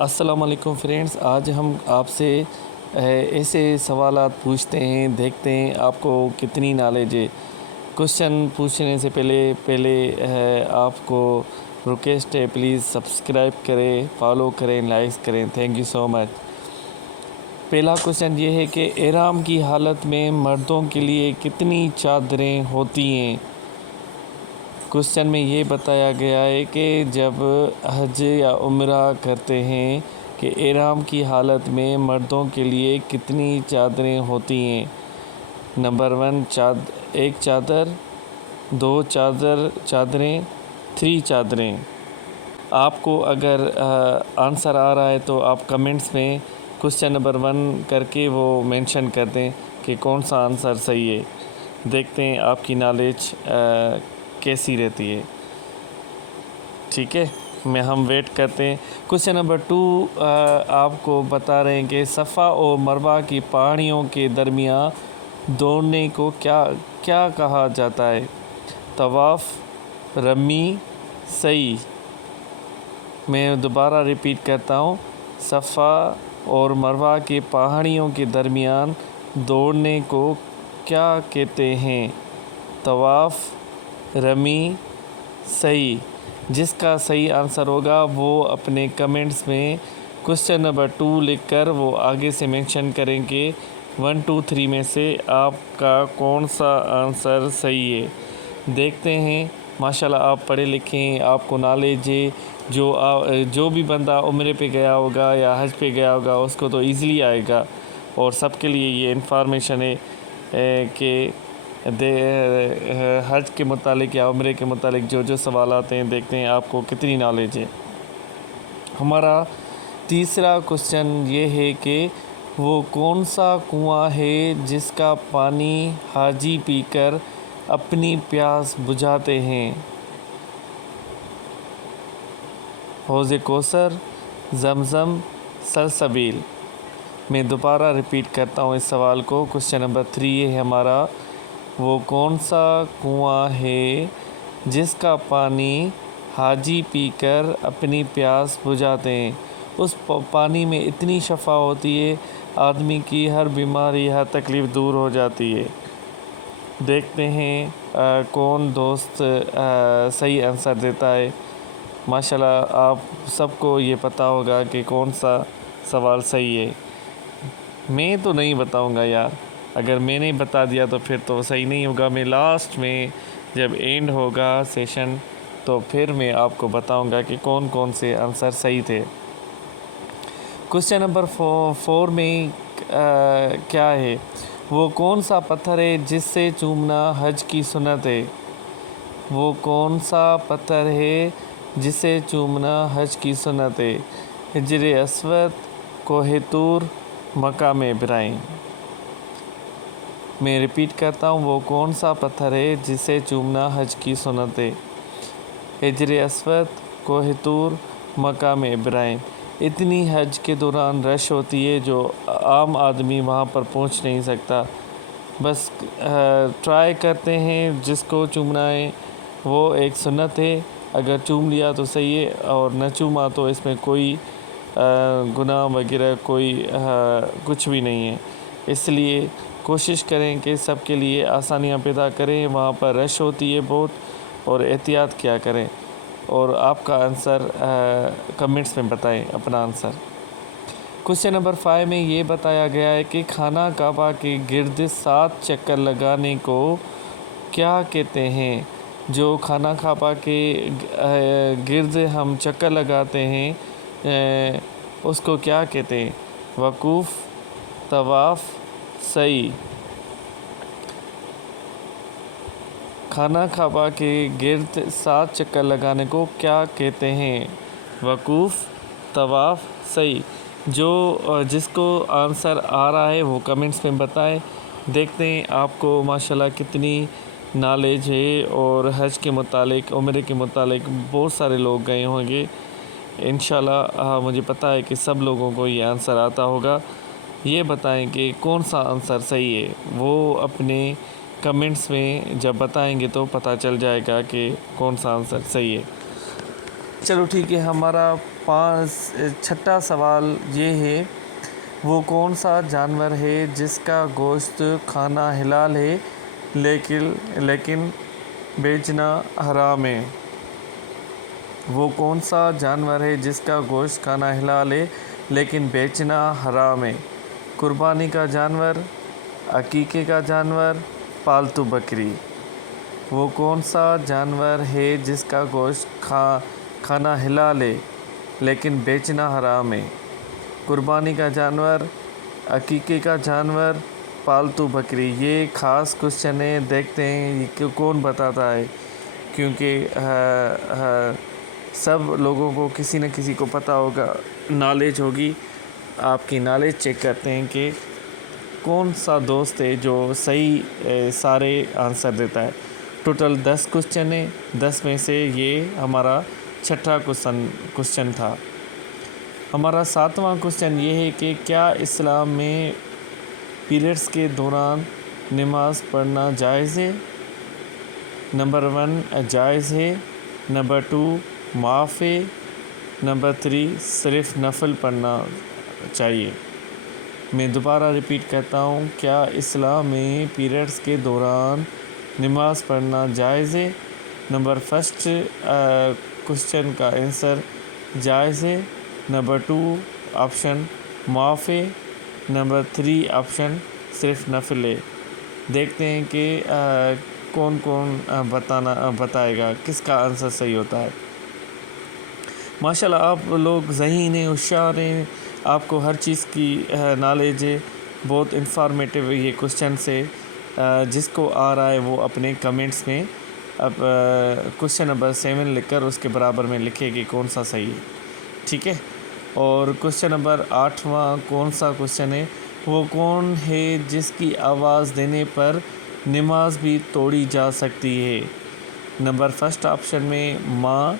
السلام علیکم فرینڈز، آج ہم آپ سے ایسے سوالات پوچھتے ہیں، دیکھتے ہیں آپ کو کتنی نالج ہے۔ کوشچن پوچھنے سے پہلے آپ کو ریکویسٹ ہے، پلیز سبسکرائب کریں، فالو کریں، لائک کریں۔ تھینک یو سو مچ۔ پہلا کوشچن یہ ہے کہ احرام کی حالت میں مردوں کے لیے کتنی چادریں ہوتی ہیں؟ کوشچن میں یہ بتایا گیا ہے کہ جب حج یا عمرہ کرتے ہیں کہ احرام کی حالت میں مردوں کے لیے کتنی چادریں ہوتی ہیں۔ نمبر 1 ایک چادر، 2 چادریں، 3 چادریں۔ آپ کو اگر آنسر آ رہا ہے تو آپ کمنٹس میں کوشچن نمبر 1 کر کے وہ مینشن کر دیں کہ کون سا آنسر صحیح ہے۔ دیکھتے ہیں آپ کی نالج کیسی رہتی ہے۔ ٹھیک ہے، ہم ویٹ کرتے ہیں۔ کوشچن نمبر 2 آپ کو بتا رہے ہیں کہ صفا اور مروہ کی پہاڑیوں کے درمیان دوڑنے کو کیا کہا جاتا ہے؟ طواف، رمی، سعی۔ میں دوبارہ ریپیٹ کرتا ہوں، صفا اور مروہ کے پہاڑیوں کے درمیان دوڑنے کو کیا کہتے ہیں؟ طواف، رمی، سعی۔ جس کا صحیح آنسر ہوگا وہ اپنے کمنٹس میں کوشچن نمبر 2 لکھ کر وہ آگے سے مینشن کریں کہ 1 2 3 میں سے آپ کا کون سا آنسر صحیح ہے۔ دیکھتے ہیں، ماشاءاللہ آپ پڑھے لکھے ہیں، آپ کو نالج ہے۔ جو بھی بندہ عمرے پہ گیا ہوگا یا حج پہ گیا ہوگا اس کو تو ایزیلی آئے گا، اور سب کے لیے یہ انفارمیشن ہے کہ حج کے متعلق یا عمرے کے متعلق جو سوالات ہیں، دیکھتے ہیں آپ کو کتنی نالج ہے۔ ہمارا تیسرا کوشچن یہ ہے کہ وہ کون سا کنواں ہے جس کا پانی حاجی پی کر اپنی پیاس بجھاتے ہیں؟ حوض کوثر، زمزم، سلسبیل۔ میں دوبارہ ریپیٹ کرتا ہوں اس سوال کو۔ کوشچن نمبر 3 ہے ہمارا، وہ کون سا کنواں ہے جس کا پانی حاجی پی کر اپنی پیاس بجھاتے ہیں؟ اس پانی میں اتنی شفا ہوتی ہے، آدمی کی ہر بیماری، ہر تکلیف دور ہو جاتی ہے۔ دیکھتے ہیں کون دوست صحیح آنسر دیتا ہے۔ ماشاءاللہ آپ سب کو یہ پتہ ہوگا کہ کون سا سوال صحیح ہے۔ میں تو نہیں بتاؤں گا یار، اگر میں نے بتا دیا تو پھر تو صحیح نہیں ہوگا۔ میں لاسٹ میں جب اینڈ ہوگا سیشن تو پھر میں آپ کو بتاؤں گا کہ کون سے آنسر صحیح تھے۔ کوشچن نمبر 4 میں کیا ہے؟ وہ کون سا پتھر ہے جس سے چومنا حج کی سنت ہے؟ وہ کون سا پتھر ہے جس سے چومنا حج کی سنت ہے؟ حجر اسود، کوہ طور، مقام ابراہیم۔ میں ریپیٹ کرتا ہوں، وہ کون سا پتھر ہے جس سے چومنا حج کی سنت ہے؟ حجر اسود، کوہ طور، مقام ابراہیم۔ اتنی حج کے دوران رش ہوتی ہے جو عام آدمی وہاں پر پہنچ نہیں سکتا۔ بس ٹرائی کرتے ہیں، جس کو چومنا ہے وہ ایک سنت ہے، اگر چوم لیا تو صحیح ہے، اور نہ چوما تو اس میں کوئی گناہ وغیرہ کوئی کچھ بھی نہیں ہے۔ اس لیے کوشش کریں کہ سب کے لیے آسانیاں پیدا کریں۔ وہاں پر رش ہوتی ہے بہت، اور احتیاط کیا کریں۔ اور آپ کا آنسر کمنٹس میں بتائیں اپنا آنسر۔ کوشچن نمبر 5 میں یہ بتایا گیا ہے کہ خانہ کعبہ کے گرد 7 چکر لگانے کو کیا کہتے ہیں؟ جو خانہ کعبہ کے گرد ہم چکر لگاتے ہیں اس کو کیا کہتے ہیں؟ وقوف، طواف، سعی۔ خانہ کعبہ کے گرد 7 چکر لگانے کو کیا کہتے ہیں؟ وقوف، طواف، سعی۔ جس کو آنسر آ رہا ہے وہ کمنٹس میں بتائیں۔ دیکھتے ہیں آپ کو ماشاءاللہ کتنی نالج ہے، اور حج کے متعلق، عمرے کے متعلق بہت سارے لوگ گئے ہوں گے۔ انشاءاللہ مجھے پتہ ہے کہ سب لوگوں کو یہ آنسر آتا ہوگا۔ یہ بتائیں کہ کون سا آنسر صحیح ہے، وہ اپنے کمنٹس میں جب بتائیں گے تو پتہ چل جائے گا کہ کون سا آنسر صحیح ہے۔ چلو ٹھیک ہے، ہمارا چھٹا سوال یہ ہے، وہ کون سا جانور ہے جس کا گوشت کھانا حلال ہے لیکن بیچنا حرام ہے؟ وہ کون سا جانور ہے جس کا گوشت کھانا حلال ہے لیکن بیچنا حرام ہے؟ قربانی کا جانور، عقیقے کا جانور، پالتو بکری۔ وہ کون سا جانور ہے جس کا گوشت کھانا حلال ہے لیکن بیچنا حرام ہے؟ قربانی کا جانور، عقیقے کا جانور، پالتو بکری۔ یہ خاص کوشچن ہے، دیکھتے ہیں کہ کون بتاتا ہے، کیونکہ سب لوگوں کو کسی نہ کسی کو پتہ ہوگا، نالج ہوگی۔ آپ کی نالج چیک کرتے ہیں کہ کون سا دوست ہے جو صحیح سارے آنسر دیتا ہے۔ ٹوٹل 10 کوشچن ہے، 10 میں سے یہ ہمارا چھٹا کوشچن تھا۔ ہمارا 7واں کوشچن یہ ہے کہ کیا اسلام میں پیریڈز کے دوران نماز پڑھنا جائز ہے؟ نمبر 1 جائز ہے، نمبر 2 معاف ہے، نمبر 3 صرف نفل پڑھنا چاہیے۔ میں دوبارہ ریپیٹ کرتا ہوں، کیا اسلام میں پیریڈز کے دوران نماز پڑھنا جائز ہے؟ نمبر 1 کوشچن کا آنسر جائز ہے، نمبر 2 آپشن معاف ہے، نمبر 3 آپشن صرف نفل ہے۔ دیکھتے ہیں کہ کون بتائے گا کس کا آنسر صحیح ہوتا ہے۔ ماشاءاللہ آپ لوگ ذہین ہیں، ہوشیار ہیں، آپ کو ہر چیز کی نالج ہے، بہت انفارمیٹیو یہ کوشچن سے۔ جس کو آ رہا ہے وہ اپنے کمنٹس میں اب کوشچن نمبر 7 لکھ کر اس کے برابر میں لکھے کہ کون سا صحیح ہے، ٹھیک ہے۔ اور کوشچن نمبر 8واں کون سا کوشچن ہے، وہ کون ہے جس کی آواز دینے پر نماز بھی توڑی جا سکتی ہے؟ نمبر 1 آپشن میں ماں،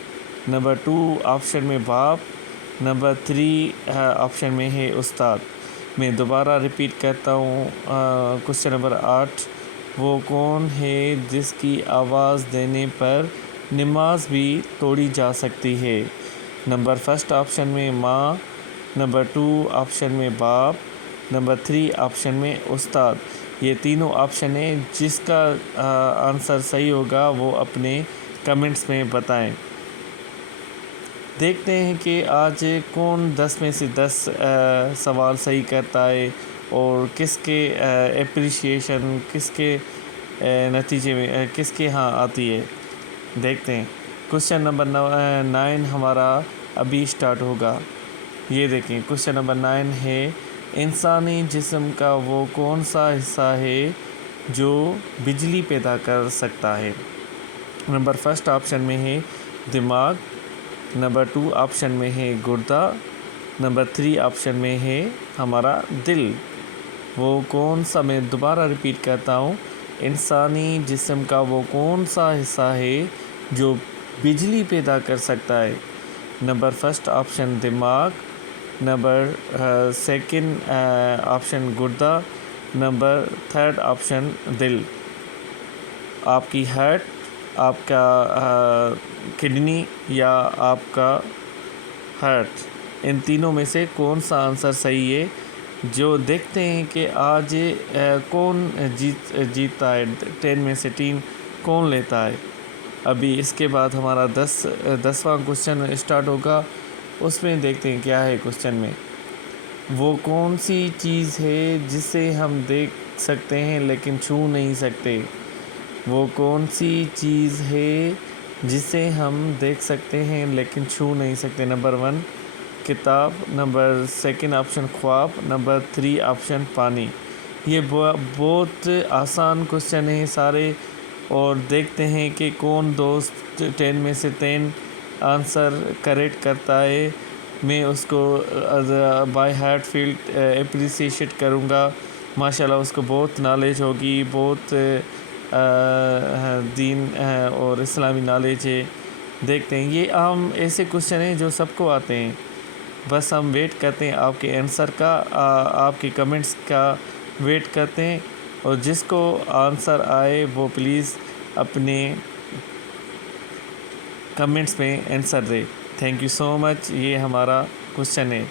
نمبر 2 آپشن میں باپ، نمبر 3 آپشن میں ہے استاد۔ میں دوبارہ ریپیٹ کرتا ہوں، کوشچن نمبر 8، وہ کون ہے جس کی آواز دینے پر نماز بھی توڑی جا سکتی ہے؟ نمبر 1 آپشن میں ماں، نمبر 2 آپشن میں باپ، نمبر 3 آپشن میں استاد۔ یہ تینوں آپشن ہیں، جس کا آنسر صحیح ہوگا وہ اپنے کمنٹس میں بتائیں۔ دیکھتے ہیں کہ آج کون 10 میں سے 10 سوال صحیح کرتا ہے اور کس کے اپریشیشن، کس کے نتیجے میں کس کے ہاں آتی ہے۔ دیکھتے ہیں، کوشچن نمبر 9 ہمارا ابھی سٹارٹ ہوگا۔ یہ دیکھیں، کوشچن نمبر 9 ہے، انسانی جسم کا وہ کون سا حصہ ہے جو بجلی پیدا کر سکتا ہے؟ نمبر 1 آپشن میں ہے دماغ، نمبر 2 آپشن میں ہے گردہ، نمبر 3 آپشن میں ہے ہمارا دل۔ وہ کون سا، میں دوبارہ ریپیٹ کرتا ہوں، انسانی جسم کا وہ کون سا حصہ ہے جو بجلی پیدا کر سکتا ہے؟ نمبر 1 آپشن دماغ، نمبر 2 آپشن گردہ، نمبر 3 آپشن دل۔ آپ کی ہارٹ، آپ کا کڈنی یا آپ کا ہارٹ، ان تینوں میں سے کون سا آنسر صحیح ہے؟ جو دیکھتے ہیں کہ آج کون جیتتا ہے، 10 میں سے 3 کون لیتا ہے۔ ابھی اس کے بعد ہمارا 10واں کوشچن اسٹارٹ ہوگا، اس میں دیکھتے ہیں کیا ہے کوشچن میں۔ وہ کون سی چیز ہے جسے ہم دیکھ سکتے ہیں لیکن چھو نہیں سکتے؟ وہ کون سی چیز ہے جسے ہم دیکھ سکتے ہیں لیکن چھو نہیں سکتے؟ نمبر 1 کتاب، نمبر 2 آپشن خواب، نمبر 3 آپشن پانی۔ یہ بہت آسان کوشچن ہیں سارے، اور دیکھتے ہیں کہ کون دوست 10 میں سے 10 آنسر کریکٹ کرتا ہے۔ میں اس کو بائی ہارٹ فیلڈ اپریسیٹ کروں گا۔ ماشاءاللہ اس کو بہت نالج ہوگی، بہت دین اور اسلامی نالج ہے۔ دیکھتے ہیں، یہ عام ایسے کوشچن ہیں جو سب کو آتے ہیں، بس ہم ویٹ کرتے ہیں آپ کے آنسر کا، آپ کے کمنٹس کا ویٹ کرتے ہیں، اور جس کو آنسر آئے وہ پلیز اپنے کمنٹس میں آنسر دے۔ Thank you so much. یہ ہمارا کوشچن ہے.